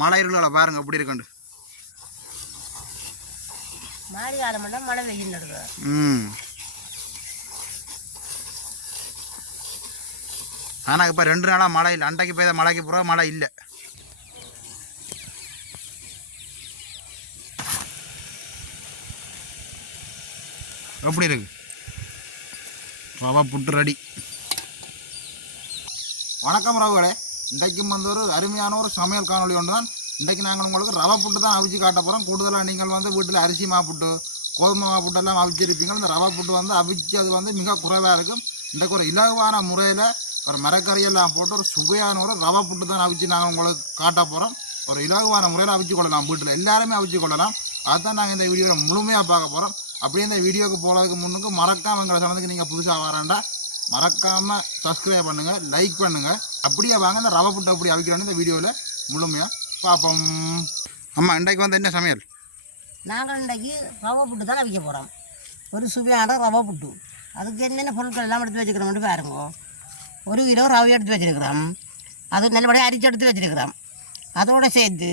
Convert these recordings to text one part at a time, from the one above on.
மழை இருள பாருங்க எப்படி இருக்குண்டு. மாறி காலம் மழை வெயில் நடுங்க. ஆனால் இப்போ 2 நாளாக மழை இல்லை. அண்டைக்கு பெய்த மழைக்கு பூரா மழை இல்லை. எப்படி இருக்கு ரவா புட்டு ரெடி. வணக்கம் ரவுகளே, இன்றைக்கும் ஒரு அருமையான ஒரு சமையல் காணொலி ஒன்று தான். இன்றைக்கு நாங்கள் உங்களுக்கு ரவை புட்டு தான் அவிச்சு காட்ட போகிறோம். கூடுதலாக நீங்கள் வீட்டில் அரிசி மாப்புட்டு கோதுமை மாப்புட்டெல்லாம் அவிச்சிருப்பீங்க. இந்த ரவை புட்டு அவிச்சு அது மிக குறைவாக இருக்கும். இன்றைக்கு ஒரு இலகுவான முறையில் ஒரு மரக்கறியெல்லாம் போட்டு ஒரு சுவையான ஒரு ரவை புட்டு தான் அவிச்சு நாங்கள் உங்களுக்கு காட்ட போகிறோம். ஒரு இலகுவான முறையில் அவிச்சு கொள்ளலாம். வீட்டில் எல்லாருமே அவிச்சு கொள்ளலாம். அதுதான் நாங்கள் இந்த வீடியோவில் முழுமையாக பார்க்க போகிறோம். அப்படியே இந்த வீடியோக்கு போகிறதுக்கு முன்னுக்கு மறக்காமல் எங்களை சேனலுக்கு நீங்கள் புதுசாக வராண்டா மறக்காமல் சப்ஸ்கிரைப் பண்ணுங்கள், லைக் பண்ணுங்கள். அப்படியே வாங்க இந்த ரவை புட்டு அப்படி அவிக்கிறான்னு இந்த வீடியோவில் முழுமையாக பார்ப்போம். அம்மா இன்றைக்கு என்ன சமையல்? நாங்கள் இன்றைக்கு ரவை புட்டு தான் அவிக்க போகிறோம். ஒரு சுவையான ரவை புட்டு. அதுக்கு என்னென்ன பொருட்கள் எல்லாம் எடுத்து வச்சுக்கிறோம்னு பாருங்க. 1 கிலோ ரவை எடுத்து வச்சுருக்கிறோம். அது நல்லபடியாக அரிச்சு எடுத்து வச்சுருக்கிறோம். அதோடு சேர்த்து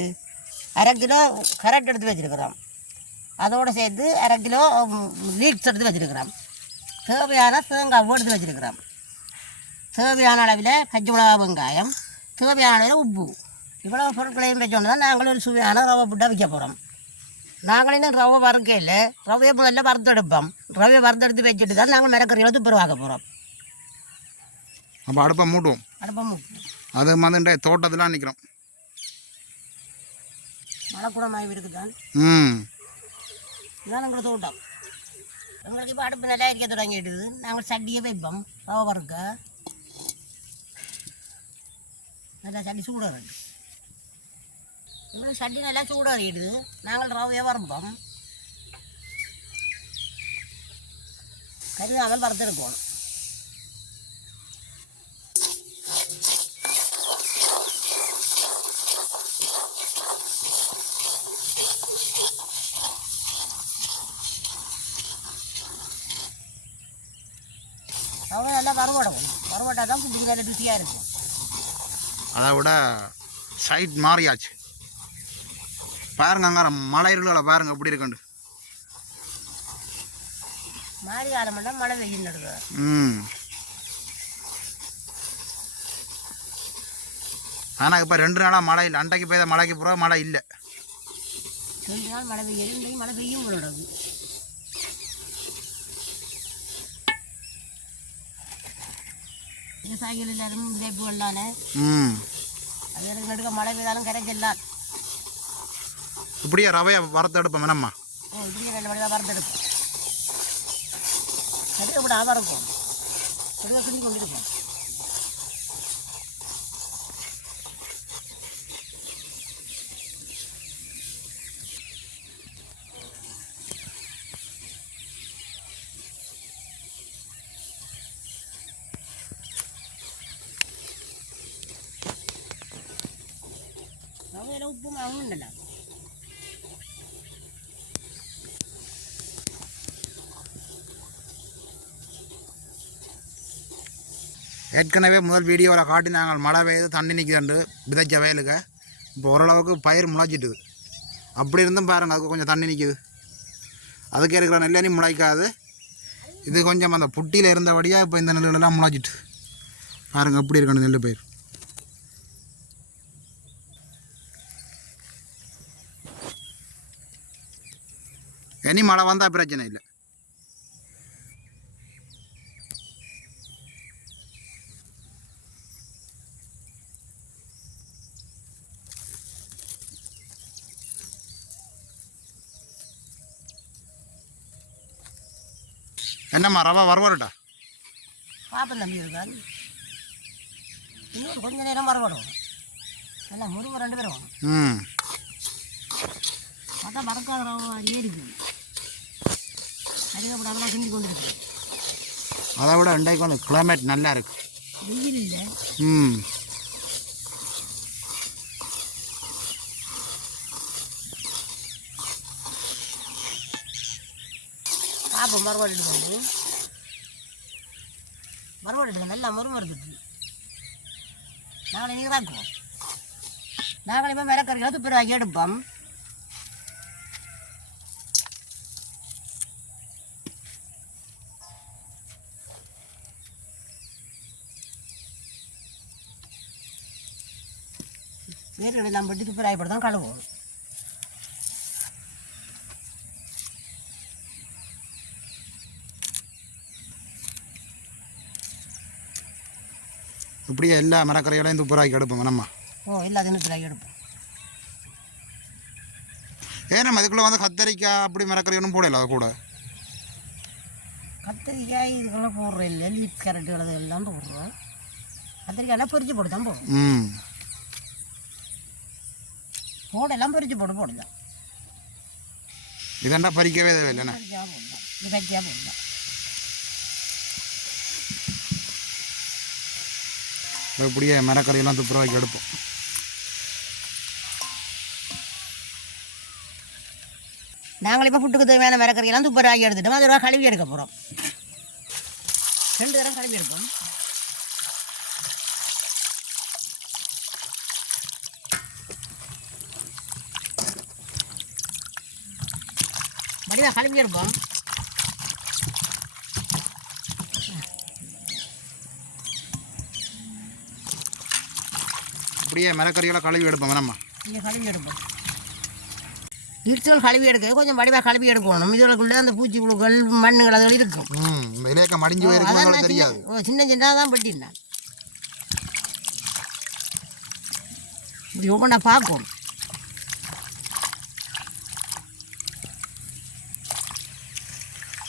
1/2 கிலோ கரட் எடுத்து வச்சுருக்கிறோம். அதோடு சேர்த்து 1/2 கிலோ லீக்ஸ் எடுத்து வச்சுருக்கிறோம். தேவையான தேங்காய் எடுத்து வச்சுருக்கிறோம். தேவையான அளவில் பச்சை மிளகா, வெங்காயம், தேவையான அளவில் உப்பு, இவ்வளவு பொருட்களையும் வச்சோன்னு தான் நாங்கள் ஒரு சுவையான ரவை புட்டை வைக்க போகிறோம். நாங்கள் இன்னும் ரவை வறுக்கையில் ரவையை முதல்ல வறுத்தெடுப்போம். ரவையை வறுத்தெடுத்து வச்சுட்டு தான் நாங்கள் மிளகறிகளை துப்புரவாக்க போகிறோம். அப்போ அடுப்பை மூட்டுவோம். அது மாதிரி தோட்டத்தில் நிற்கிறோம். மழைக்குடமாய் இருக்குதான். இதுதான் எங்களை தோட்டம். எங்களுக்கு இப்போ அடுப்பு நல்லா இருக்க தொடங்கிடுது. நாங்கள் சட்டியை வைப்போம். ரவை வறுக்க நல்லா சட்டி சூடாக இருக்கு. எங்களுக்கு சட்டி நல்லா சூடாகிடுது. நாங்கள் ரவையை வறுப்போம். கருதாமல் வறுத்தெடுக்கணும். ரவை நல்லா வறுவடணும். வறுவட்டால் தான் புட்டுக்கு நல்ல ருசியாக இருக்கும். அதை விட சைட் மாறியாச்சு பாருங்க. அங்கே மழை இருள பாருங்க எப்படி இருக்குண்டு. மாறி காலம் மழை வெயில் நடுங்க. ஆனால் இப்போ 2 நாளாக மழை இல்லை. அண்டைக்கு பெய்த மழைக்கு பூரா மழை இல்லை. 2 நாள் மழை பெய்யும். இன்றைக்கு மழை பெய்யும் போல. விவசாயிகள் எல்லாரும் விதைப்பு வெள்ளானே அது எனக்கு நடுக்க மழை பெய்தாலும் கிடைக்கலாம். இப்படியே ரவையை வறுத்தெடுப்போம் வேணாம்மா. இப்படியே நல்லபடியாக வறுத்தெடுப்போம். கருக விடாமல் இருக்கும். கருக கிண்டி கொண்டு இருப்போம். ரவையில் உப்பு மாவும் இல்லை. ஏற்கனவே முதல் வீடியோவில் காட்டி நாங்கள் மழை பெய்யுது, தண்ணி நிற்குதுண்டு விதைச்ச வயலுக்கு. இப்போ ஓரளவுக்கு பயிர் முளைச்சிட்டுது. அப்படி இருந்தும் பாருங்கள், அதுக்கு கொஞ்சம் தண்ணி நிற்கிது. அதுக்கு இருக்கிற நெல்லி முளைக்காது. இது கொஞ்சம் அந்த புட்டியில் இருந்தபடியாக இப்போ இந்த நெல்லெல்லாம் முளைச்சிட்டு பாருங்கள் எப்படி இருக்கணும் நெல் பயிர். இனி மழை வந்தால் பிரச்சனை இல்லை. என்னம்மா ரவை வறுவரட்டா? பாப்பம் தம்பி இருக்காது. இன்னும் கொஞ்சம் நேரம் வறுவடும். எல்லாம் முருகன் 2 பேரும் பார்த்தா மறக்காத ரவை ஏறிக்கு. அதிகப்படாமல் கிண்டி கொண்டு இருக்கு. அதை விட இன்றைக்கு வந்து கிளைமேட் நல்லா இருக்கு. வெயில் இல்லை. பாப்போம் மறுபாடு எடுக்கணும். மறுபாடு எடுக்க நல்லா மறுமருக்குது. நாங்கள் நீராக்குவோம். நாங்கள் இப்போ மரக்கறிகளை துப்புரவாக்கி எடுப்போம். வேர்கள் எல்லாம் போட்டு துப்புரவாக்கி தான் கழுவுவோம். இப்படியே எல்லா மரக்கரைகளையும் துப்புராக்கி எடுப்போம் நம்ம. எல்லாத்தையும் துப்புரவாக்கி எடுப்போம். ஏன் நம்ம இதுக்குள்ளே வந்து கத்தரிக்காய் அப்படி மரக்கறி ஒன்றும் போடல அது கூட? கத்திரிக்காய் இதுக்கெல்லாம் போடுறோம் இல்லை, லீஃப் கேரட்டு எல்லாம் போடுறோம். கத்திரிக்காயெல்லாம் பொரிச்சு போட்டு தான் போடுறோம். போடெல்லாம் பொரிச்சு போட்டு போடலாம். இதெண்டா பறிக்கவே தேவையில்லைண்ணா. இது பறிக்காக போடலாம். இப்படியே மரக்கறியெல்லாம் துப்புரவாக்கி எடுப்போம். நாங்கள் இப்போ ஃபுட்டுக்கு தேவையான மரக்கறியெல்லாம் துப்புரவாக்கி எடுத்துட்டோம். அது ஒரு கழுவி எடுக்க போகிறோம். 2 தடவை கழுவி எடுப்போம். வடிவாக கழுவி எடுப்போம். இப்படியே மரக்கறிகளை கழுவி எடுப்போம் நம்ம. இங்கே கழுவி எடுப்போம். இடிச்சுகள் கழுவி எடுக்க கொஞ்சம் வடிவாக கழுவி எடுக்கணும். இதுகளுக்குள்ளே அந்த பூச்சி புழுக்கள் மண்ணுகள் அதுகள் இருக்கும். மடிஞ்சு போயிருக்கும் தெரியாது. சின்ன சின்னதாக தான் பட்டிருந்தேன். இது ஒவ்வொன்றா பார்க்கணும்.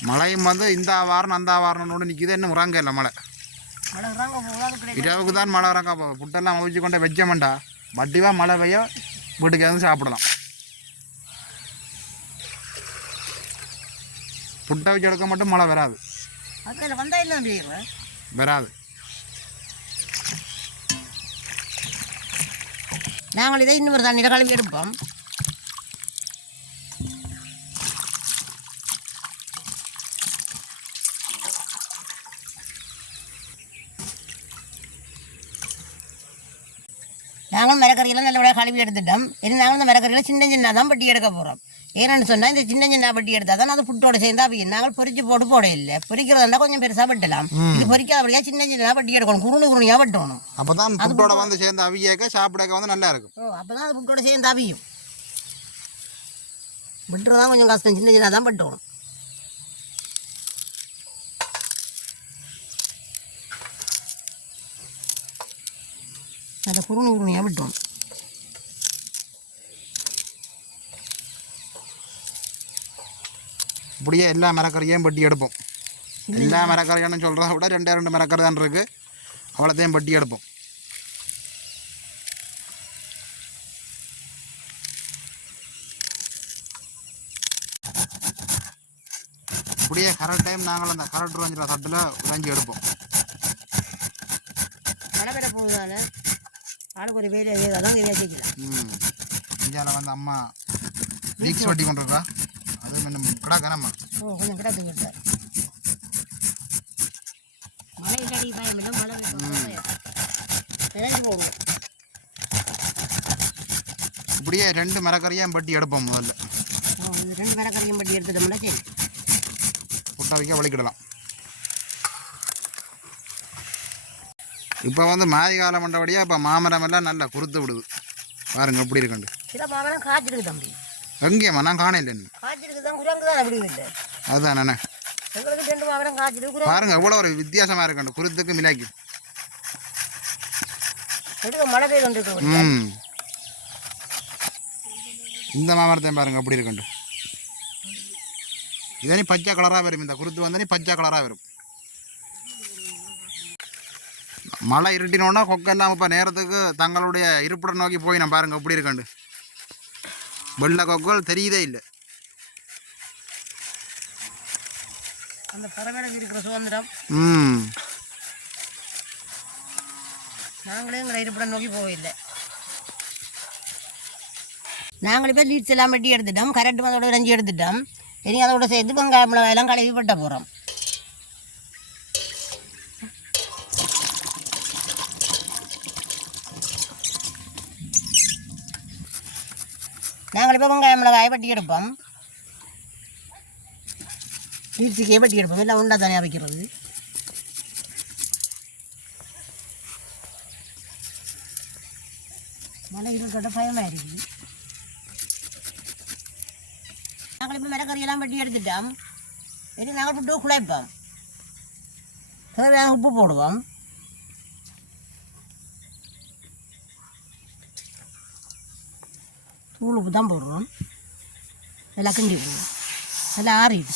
மழையும் வந்து இந்த வாரம் அந்த வாரம்னு நிற்கிது. இன்னும் உறங்க இல்லை மழை. இரவுக்கு தான் மழை இறங்க போகும். புட்டெல்லாம் அவிச்சு கொண்டே வச்சோம்டா வட்டிவாக மழை பெய்ய வீட்டுக்கு வந்து சாப்பிடலாம். புட்டை வச்சு எடுக்க மட்டும் மழை வராது. வராது. நாங்கள் இதை இன்னொரு தண்ணியில் கழுவி எடுப்போம். நாங்கள் மரக்கறியெல்லாம் நல்லபடியாக கழுவி எடுத்துட்டோம். இனி நாங்கள் இந்த மரக்கறியில் சின்ன சின்ன தான் பட்டி எடுக்க போகிறோம். ஏன்னு சொன்னால் இந்த சின்ன சின்ன பட்டி எடுத்தால் தான் அது புட்டோட சேர்ந்தா அவியும். நாங்கள் பொரிச்சு போட இல்லை. பொரிக்கிறதுனா கொஞ்சம் பெருசாக வெட்டலாம். இது பொரிக்காதபடியா சின்ன சின்னதாக பட்டி எடுக்கணும். குருணியாக வெட்டணும். அப்போ தான் புட்டோட வந்து சேர்ந்து அவியக்க சாப்பிடக்க வந்து நல்லா இருக்கும். அப்போ தான் அது புட்டோட சேர்ந்து அவியும். வெட்டுறதான் கொஞ்சம் கஷ்டம். சின்ன சின்னதாக தான் வெட்டணும். அதை குருணியாக வெட்டணும். இப்படியே எல்லா மரக்கறியும் பட்டி எடுப்போம். எல்லா மரக்கறியானு சொல்கிறத விட 2 மரக்கறி தான் இருக்குது. அவ்வளோத்தையும் பட்டி எடுப்போம். இப்படியே கரெக்ட் டைம் நாங்கள் அந்த கரெக்ட் ரூபாய் தட்டில் உறைஞ்சி எடுப்போம். மழை பெற போகுதால ஆளுக்கு ஒரு வேலை தான் வச்சுக்கலாம். இந்தியாவில் வந்து அம்மா வீக்ஸ் வட்டி கொண்டு இருக்கா. அது இன்னும் கிடாக்கணம்மா. கொஞ்சம் கிடக்கு சார். மழை இல்லடி பயமில்லை. மழை போகும். இப்படியே 2 மரக்கறியும் பட்டி எடுப்போம். முதல்ல 2 மரக்கறியும் பட்டி எடுத்துட்டோம்னா சரி புட்டை வைக்க வலிக்கிடலாம். இப்போ வந்து மாதி காலம் பண்ணபடியாக இப்போ மாமரம் எல்லாம் நல்லா குறுத்து விடுது. பாருங்க எப்படி இருக்குண்டு. சில மாமரம் காய்ச்சிருக்கு தம்பி. எங்கேயம்மா நான் காணையில் காய்ச்சிருக்கு தான். குரங்கு தான் அப்படி இல்லை. அதுதான் நானே எங்களுக்கு 2 மாமரம் காய்ச்சிருக்கு. பாருங்க எவ்வளோ ஒரு வித்தியாசமாக இருக்குண்டு குருத்துக்கு மிளாக்கி. மழை பெய்து கொண்டிருக்கு. இந்த மாமரத்தையும் பாருங்க எப்படி இருக்குண்டு. இதனி பச்சை கலராக வரும். இந்த குருத்து வந்து பச்சை கலராக வரும். மழை இருட்டினோன்னா கொக்கெல்லாம் இப்போ நேரத்துக்கு தங்களுடைய இருப்பிடம் நோக்கி போய் நான் பாருங்கள் எப்படி இருக்காண்டு. வெள்ளை கொக்கல் தெரியுதே இல்லை. அந்த பறவைகளுக்கு இருக்கிற சுதந்திரம் நாங்களே எங்களை இருப்பிடம் நோக்கி போகவில்லை. நாங்கள் இப்போ லீட்ஸ் எல்லாம் வெட்டி எடுத்துட்டோம். கரெக்டு அதோட உறைஞ்சி எடுத்துட்டோம். இனி அதோட சேர்த்து வெங்காயம் மிளகாயெல்லாம் கழுவி வெட்ட போகிறோம். நாங்கள் இப்போ வெங்காயம் மிளகாயை வெட்டி எடுப்போம். இட்லிக்கே வெட்டி எடுப்போம். எல்லாம் உண்டா தனியாக வைக்கிறது. மழை இருக்கிற பயமாக இருக்குது. நாங்கள் இப்போ மிளகறியெல்லாம் வெட்டி எடுத்துட்டோம். இனி நாங்கள் புட்டு குழைப்போம். தேவையான உப்பு போடுவோம். தூள் உப்பு தான் போடுறோம். எல்லாம் கிண்டி விடுவோம். எல்லாம் ஆறிடு.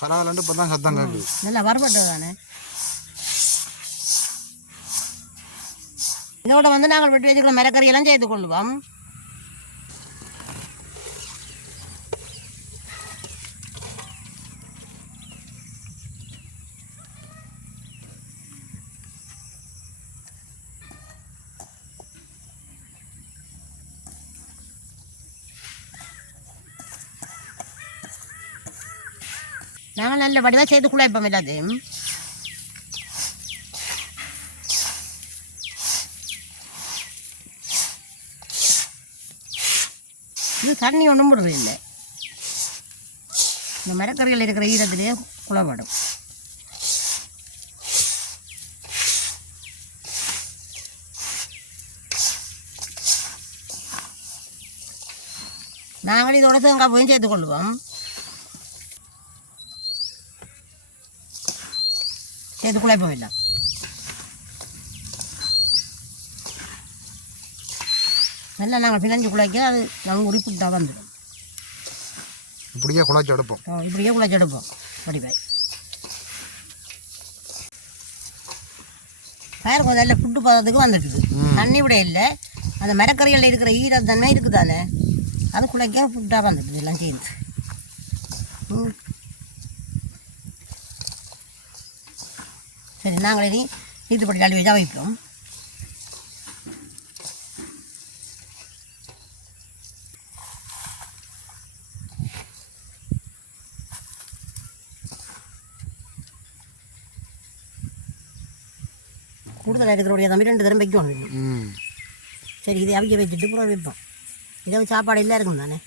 கராலண்டு இப்போ தான் சத்தம் கேட்குது. நல்லா வறுபட்டது தானே. இதோட வந்து நாங்கள் வெட்டி வச்சுக்கிற மிளகறியெல்லாம் செய்து கொள்வோம். நாங்கள் நல்ல வடிவாக செய்து குழைப்போம் எல்லாத்தையும். இது தண்ணி ஒன்றும் போடுறது இல்லை. இந்த மரக்கறிகள் இருக்கிற ஈரத்திலேயே குழப்படும். நாங்கள் இதோட தேங்காய் போயும் சேர்த்து கொள்வோம். சேர்த்து குழைப்போம் இல்லை. நல்லா நாங்கள் பிணைஞ்சு குழைக்க அது நாங்கள் உரிப்புட்டா வந்துடும். இப்படியே குழைச்சி எடுப்போம். இப்படியே குழைச்சி எடுப்போம். வடிவாய் பயிர் கொஞ்சம் நல்ல புட்டு பதத்துக்கு வந்துட்டுது. தண்ணி விட இல்லை. அந்த மரக்கறிகளில் இருக்கிற ஈரத்தன்மை இருக்குது தானே, அது குழைக்க புட்டாக வந்துட்டுது எல்லாம் சேர்ந்து. சரி, நாங்கள் இனி இதுபடி கழுவி வச்சா வைப்போம். கூடுதலாக இருக்கிறோடைய தம்பி 2 தரம் வைக்கணும். சரி, இதை அவிக்க வச்சுட்டு பூரா வைப்போம். இதை சாப்பாடு இல்லை இருக்கும் தானே.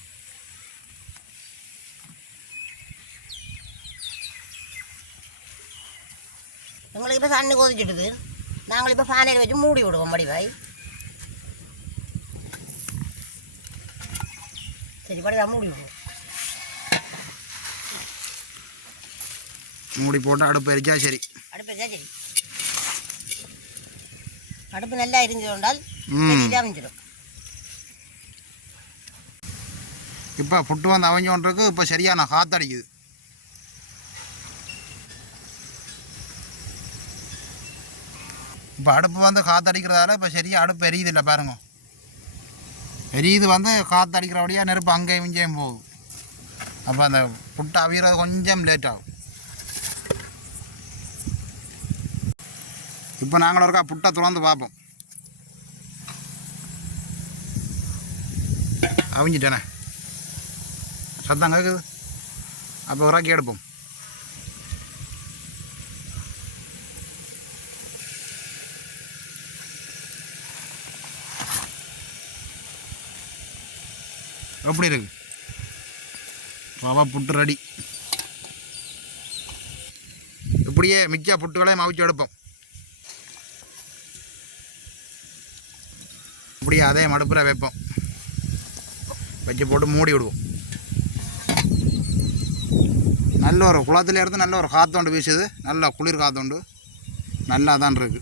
எங்களுக்கு இப்போ தண்ணி கொதிச்சிட்டுது. நாங்கள் இப்போ ஃபேனில் வச்சு மூடி விடுவோம் வடிவாய். சரி, வடிவாய் மூடி விடுவோம். மூடி போட்டு அடுப்பு எரிச்சா சரி. அடுப்பு எரிச்சா சரி. அடுப்பு நல்லா எரிஞ்சு கொண்டால் அமைஞ்சிடும். இப்போ புட்டு வந்து அவஞ்சோன்றதுக்கு இப்போ சரியான காற்றடிக்குது. இப்போ அடுப்பு வந்து காற்றடிக்கிறதால இப்போ சரியாக அடுப்பு எரியுது இல்லை பாருங்க. எரியுது வந்து காற்றடிக்கிறபடியாக நெருப்பு அங்கேயும் இங்கேயும் போகுது. அப்போ அந்த புட்டு அவிகிறது கொஞ்சம் லேட் ஆகும். இப்போ நாங்கள் ஒருக்கா புட்டை திறந்து பார்ப்போம். அவிஞ்சிட்டேனே, சத்தம் கேட்குது. அப்போ உராக்கி எடுப்போம். எப்படி இருக்கு? ரவா புட்டு ரெடி. இப்படியே மிச்ச புட்டுகளையும் அவிச்சு எடுப்போம். இப்படியே அதே மடுப்பில் வைப்போம். வச்சு போட்டு மூடி விடுவோம். நல்ல ஒரு குளத்துல இருந்து நல்ல ஒரு காத்தோண்டு வீசுது. நல்ல குளிர் காத்தோண்டு நல்லா தான் இருக்கு.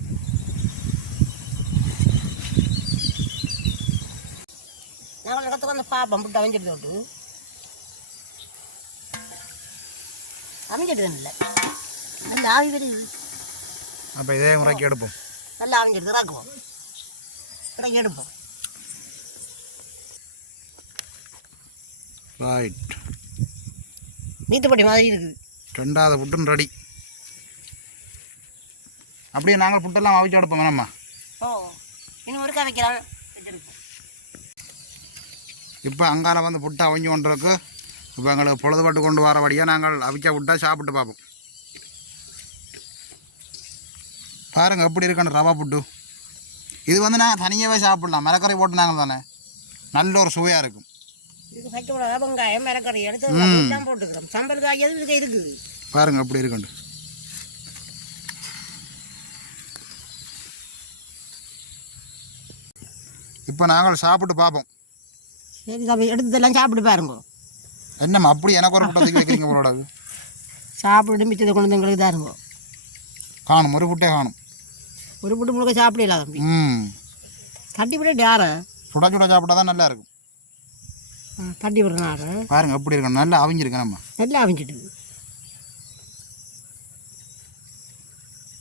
நாங்கள் இடத்துக்கு வந்து பார்ப்போம். புட்டு அமைஞ்சிட்டு அமைஞ்சிட்டு இல்லை, நல்ல ஆவி வருது. அப்போ இதே முறைக்கு எடுப்போம். நல்லா அமைஞ்சிடுது, இறக்குவோம். இறக்கி எடுப்போம். ரைட், நீத்துப்பட்டி மாதிரி இருக்குது. 2வது புட்டுன்னு ரெடி. அப்படியே நாங்கள் புட்டெல்லாம் அவிச்சு எடுப்போம் வேணாம்மா. இன்னும் ஒருக்கா வைக்கலாம். இப்போ அங்கால வந்து புட்டை அவிஞ்சு கொண்டிருக்கு. இப்போ எங்களுக்கு பொழுதுபட்டு கொண்டு வரபடியாக நாங்கள் அவிச்ச புட்டை சாப்பிட்டு பார்ப்போம். பாருங்கள் எப்படி இருக்குன்னு ரவா புட்டு. இது வந்து நாங்கள் தனியாகவே சாப்பிடலாம், மிளகறி போட்டு நாங்கள் தானே, நல்ல ஒரு சுவையாக இருக்கும். இது வைக்க வெங்காயம் மிளகறி எடுத்து எல்லாம் போட்டுக்கிறோம். சம்பல் காய்ச்சல் இதுக்கு இருக்குது பாருங்க அப்படி இருக்குண்டு. இப்போ நாங்கள் சாப்பிட்டு பார்ப்போம். சரி தம்பி, எடுத்ததெல்லாம் சாப்பிட்டு பாருங்க. என்னம்மா அப்படி எனக்கு ஒரு புட்டத்துக்கு வைக்கிறீங்க போலோட? சாப்பிட்டு மிச்சத்தை கொண்டு வந்து எங்களுக்கு தாருங்க. காணும், ஒரு புட்டே காணும். ஒரு புட்டு முழுக்க சாப்பிடலாம் தம்பி. தட்டி விட யார சுட சுட சாப்பிட்டா தான் நல்லா இருக்கும். தட்டி விடுறாரு பாருங்க எப்படி இருக்கணும், நல்லா அவிஞ்சிருக்கு. நம்ம நல்லா அவிஞ்சிட்டு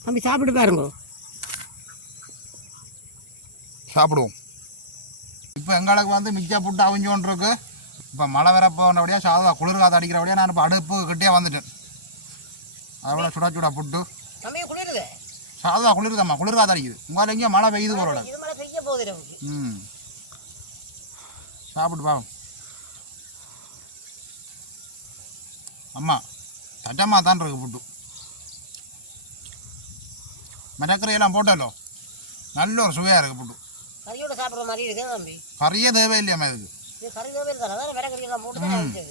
தம்பி சாப்பிட்டு பாருங்க. சாப்பிடுவோம். இப்போ எங்களுக்கு வந்து மிச்சா புட்டு அவிஞ்சோன்றிருக்கு. இப்போ மழை வரப்போனபடியாக சாதா குளிர் காற்று அடிக்கிறபடியாக நான் இப்போ அடுப்பு கிட்டே வந்துட்டேன். அதோட சுட சுட புட்டு குளிருது, சாதா குளிருதாம்மா, குளிர் காற்று அடிக்குது. உங்களால் எங்கேயும் மழை பெய்யுது போல. சாப்பிட்டு பாவம். அம்மா தட்டமாக தான் இருக்கு புட்டு. மிளகறியெல்லாம் போட்டாலோ நல்ல ஒரு சுவையாக இருக்குது புட்டு. கறியோட சாப்பிட்ற மாதிரி இருக்குது தம்பி. கறியே தேவையில்லையாம்மா இதுக்கு. கறி தேவையில்லை,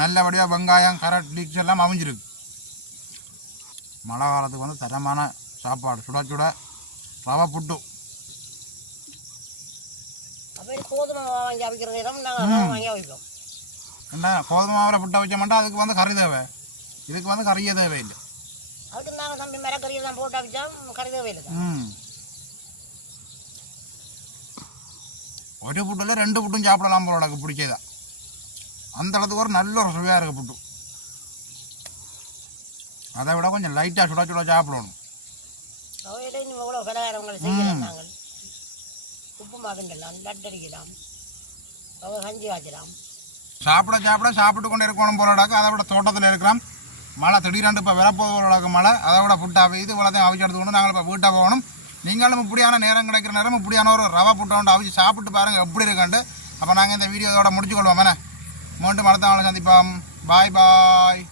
நல்லபடியாக வெங்காயம் கரட் லீக்ஸ் எல்லாம் அமைஞ்சிருக்கு. மழை காலத்துக்கு வந்து தரமான சாப்பாடு, சுட சுட ரவை புட்டு. கோதுமை வாங்கி அவிக்கிற நேரம் நாங்கள் வாங்கி அவிப்போம். என்ன கோதுமை மாவில் புட்டை வைக்க மாட்டோம், அதுக்கு வந்து கறி தேவை. இதுக்கு வந்து கறியே தேவையில்லை. அதுக்கு நாங்கள் தம்பி மிளகறியெல்லாம் போட்டு அவிச்சா கறி தேவையில்லை. ஒரு புட்டில் 2 புட்டும் சாப்பிடலாம் போல எனக்கு பிடிச்சதா. அந்த அளவுக்கு ஒரு நல்ல ஒரு சுவையாக இருக்குது புட்டு. அதை விட கொஞ்சம் லைட்டாக சுட சுட சாப்பிடணும். எவ்வளோ கடையாரவங்களை செய்யலாம். நாங்கள் உப்பு மாக்கிண்டலாம், லட்டு அடிக்கலாம், கஞ்சி காய்ச்சலாம். சாப்பிட சாப்பிட சாப்பிட்டு கொண்டு இருக்கணும் போலடாக்க. அதை விட தோட்டத்தில் இருக்கிறோம், மழை திடீரென்று இப்போ வரப்போது போலடாக்க மழை. அதை விட புட்டா இது இவ்வளோத்தையும் அவிச்சு எடுத்து கொண்டு நாங்கள் இப்போ வீட்டை போகணும். நீங்களும் இப்படியான நேரம் கிடைக்கிற நேரம் இப்படியான ஒரு ரவை புட்டை கொண்டு அவிச்சு சாப்பிட்டு பாருங்கள் எப்படி இருக்காண்டு. அப்போ நாங்கள் இந்த வீடியோவோட முடிச்சுக்கொள்வோம். மீண்டும் அடுத்த நாள் சந்திப்போம். பாய் பாய்.